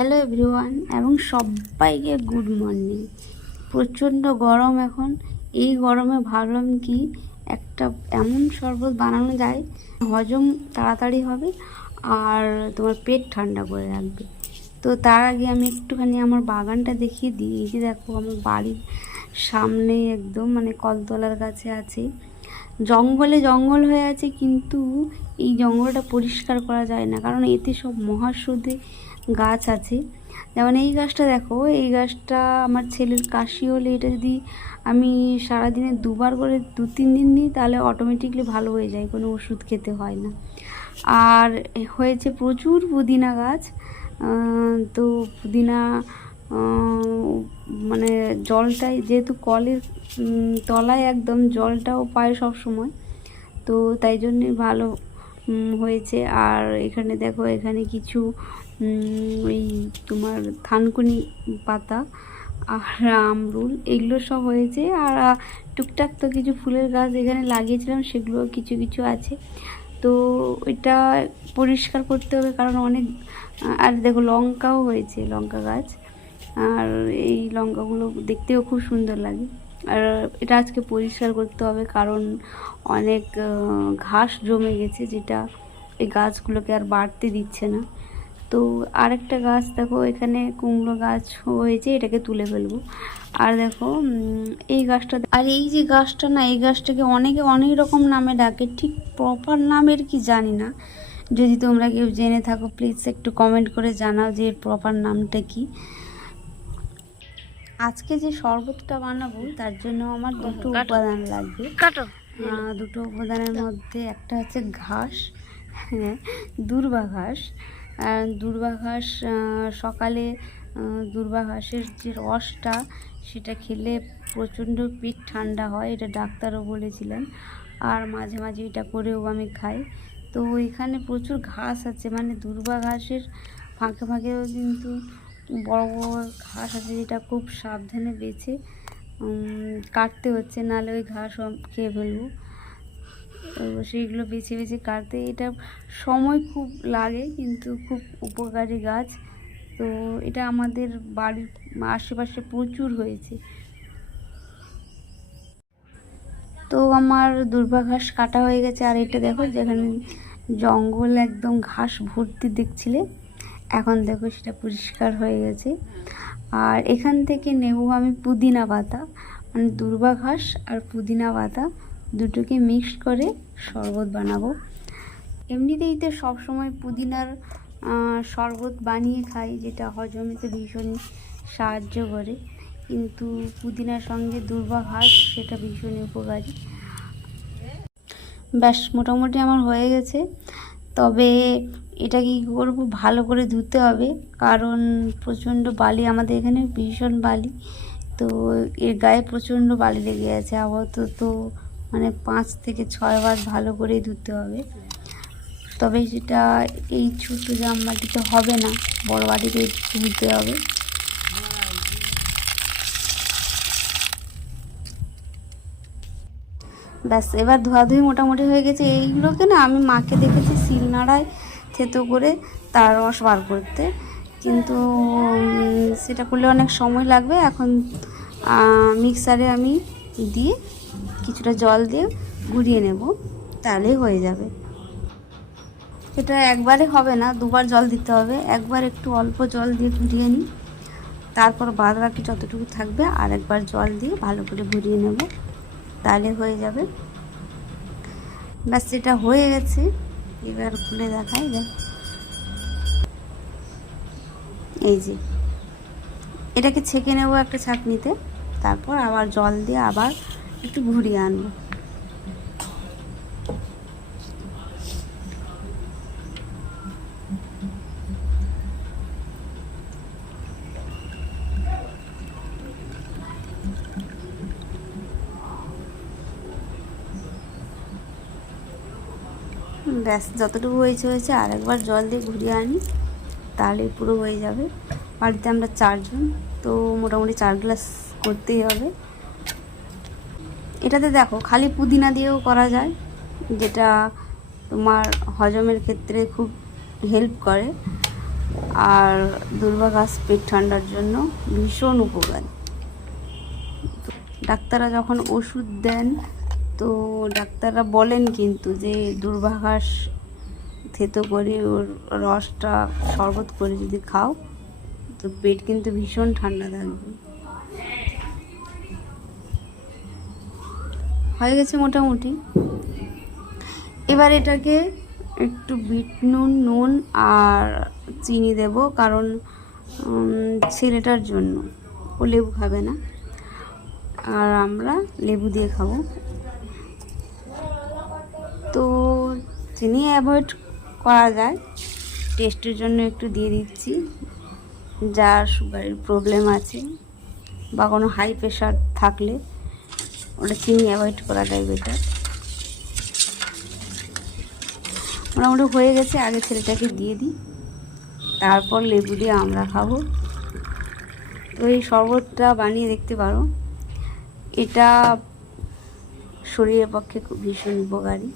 Hello everyone এবং সবাইকে good morning. প্রচণ্ড গরম এখন। এই গরমে ভাবলাম কি একটা এমন শরবত বানানো যায় হজম তাড়াতাড়ি হবে আর তোমার পেট ঠান্ডা করে রাখবে। তো তার আগে আমি একটুখানি আমার বাগানটা দেখিয়ে দিই। এই যে দেখো, আমার বাড়ির সামনে একদম মানে কলতলার কাছে আছে, জঙ্গল হয়ে আছে, কিন্তু এই জঙ্গলটা পরিষ্কার করা যায় না, কারণ এতে সব মহাঔষধি গাছ আছে। যেমন এই গাছটা দেখো, এই গাছটা আমার ছেলের কাশি হলে এটা যদি আমি সারাদিনে দুবার করে 2-3 দিন নিই তাহলে অটোমেটিকলি ভালো হয়ে যায়, কোনো ওষুধ খেতে হয় না। আর হয়েছে প্রচুর পুদিনা গাছ। তো পুদিনা মানে জলটাই যেহেতু কলের তলায় একদম জলটাও পায় সব সময়, তো তাই জন্যে ভালো হয়েছে। আর এখানে দেখো, এখানে কিছু ওই তোমার থানকুনি পাতা আর আমরুল এগুলো সব হয়েছে। আর টুকটাক তো কিছু ফুলের গাছ এখানে লাগিয়েছিলাম, সেগুলো কিছু কিছু আছে। তো এটা পরিষ্কার করতে হবে, কারণ অনেক। আর দেখো, লঙ্কাও হয়েছে, লঙ্কা গাছ। আর এই লঙ্কাগুলো দেখতেও খুব সুন্দর লাগে। আর এটা আজকে পরিষ্কার করতে হবে, কারণ অনেক ঘাস জমে গেছে, যেটা এই গাছগুলোকে আর বাড়তে দিচ্ছে না। তো আরেকটা গাছ দেখো, এখানে কুমড়ো গাছ হয়েছে, এটাকে তুলে ফেলবো। আর দেখো এই গাছটা, আর এই যে গাছটা না, এই গাছটাকে অনেকে অনেক রকম নামে ডাকে, ঠিক প্রপার নামের কি জানি না। যদি তোমরা কেউ জেনে থাকো প্লিজ একটু কমেন্ট করে জানাও যে এর প্রপার নামটা কি। আজকে যে শরবতটা বানাবো তার জন্য আমার দুটো উপাদান লাগবে। দুটো উপাদানের মধ্যে একটা হচ্ছে ঘাস, হ্যাঁ, দূর্বা ঘাস। দূর্বা ঘাস সকালে দূর্বা ঘাসের যে রসটা, সেটা খেলে প্রচণ্ড পেট ঠান্ডা হয়, এটা ডাক্তারও বলেছিলেন। আর মাঝে মাঝে এটা করেও আমি খাই। তো এখানে প্রচুর ঘাস আছে, মানে দূর্বা ঘাসের ফাঁকে ফাঁকেও কিন্তু বড় বড় ঘাস আছে, যেটা খুব সাবধানে বেছে কাটতে হচ্ছে, নাহলে ওই ঘাস খেয়ে ফেলবো। তো সেইগুলো বেছে বেছে কাটতে এটা সময় খুব লাগে, কিন্তু খুব উপকারী গাছ। তো এটা আমাদের বাড়ির আশেপাশে প্রচুর হয়েছে। তো আমার দূর্বা ঘাস কাটা হয়ে গেছে। আর এটা দেখো, যেখানে জঙ্গল একদম ঘাস ভর্তি দেখছিলে, এখন দেখো সেটা পরিষ্কার হয়ে গেছে। আর এখান থেকে নেব আমি পুদিনা পাতা, মানে দূর্বা ঘাস আর পুদিনা পাতা দুটোকে মিক্স করে শরবত বানাবো। এমনিতেই তো সবসময় পুদিনার শরবত বানিয়ে খাই, যেটা হজমেতে ভীষণ সাহায্য করে, কিন্তু পুদিনার সঙ্গে দূর্বা ঘাস সেটা ভীষণই উপকারী। ব্যাস মোটামুটি আমার হয়ে গেছে। তবে এটা কি করবো, ভালো করে ধুতে হবে, কারণ প্রচণ্ড বালি, আমাদের এখানে ভীষণ বালি। তো এর গায়ে প্রচণ্ড বালি লেগে আছে আপাতত, তো মানে 5 থেকে 6 বার ভালো করে ধুতে হবে। তবে সেটা এই ছোটো জাম বাটিতে হবে না, বড় বাটিতে ধুতে হবে। ব্যাস এবার ধোয়াধুয়ি মোটামুটি হয়ে গেছে। এইগুলোকে না আমি মাকে দেখেছি শিলনোড়ায় থেতো করে তার রস বার করতে, কিন্তু সেটা করলে অনেক সময় লাগবে। এখন মিক্সারে আমি দিয়ে কিছুটা জল দিয়ে ঘুরিয়ে নেব, তাহলেই হয়ে যাবে। এটা একবারে হবে না, দুবার জল দিতে হবে। একবার একটু অল্প জল দিয়ে ঘুরিয়ে নিই, তারপর বাদ বাকি যতটুকু থাকবে আর একবার জল দিয়ে ভালো করে ঘুরিয়ে নেব, তাহলে হয়ে যাবে। ব্যাস এটা হয়ে গেছে। এবার খুলে দেখাই, দেখ এই যে এটাকে ছেঁকে নেব একটা ছাঁকনিতে, তারপর আবার জল দিয়ে আবার একটু ঘুরিয়ে আনবো। ব্যাস যতটুকু হয়েছে, আর একবার জল দিয়ে ঘুরিয়ে আনি, তাহলে পুরো হয়ে যাবে। বাড়িতে আমরা 4 জন, তো মোটামুটি 4 গ্লাস করতেই হবে। এটাতে দেখো খালি পুদিনা দিয়েও করা যায়, যেটা তোমার হজমের ক্ষেত্রে খুব হেল্প করে। আর দুর্বা ঘাস পেট ঠান্ডার জন্য ভীষণ উপকারী। ডাক্তাররা যখন ওষুধ দেন তো ডাক্তাররা বলেন কিন্তু যে দুর্বা ঘাস থেতো করে ওর রসটা শরবত করে যদি খাও তো পেট কিন্তু ভীষণ ঠান্ডা থাকবে। হয়ে গেছে মোটামুটি। এবার এটাকে একটু বিট নুন আর চিনি দেব, কারণ ছেলেটার জন্য, ও লেবু খাবে না আর আমরা লেবু দিয়ে খাবো। তো চিনি অ্যাভয়েড করা যায়, টেস্টের জন্য একটু দিয়ে দিচ্ছি। যার সুগারের প্রবলেম আছে বা কোনো হাই প্রেশার থাকলে ওটা চিনি অ্যাভয়েড করাটাই বেটার। মোটামুটি হয়ে গেছে, আগে ছেলেটাকে দিয়ে দিই, তারপর লেবু দিয়ে আমরা খাবো। তো এই শরবতটা বানিয়ে দেখতে পারো, এটা শরীরের পক্ষে খুব ভীষণ উপকারী।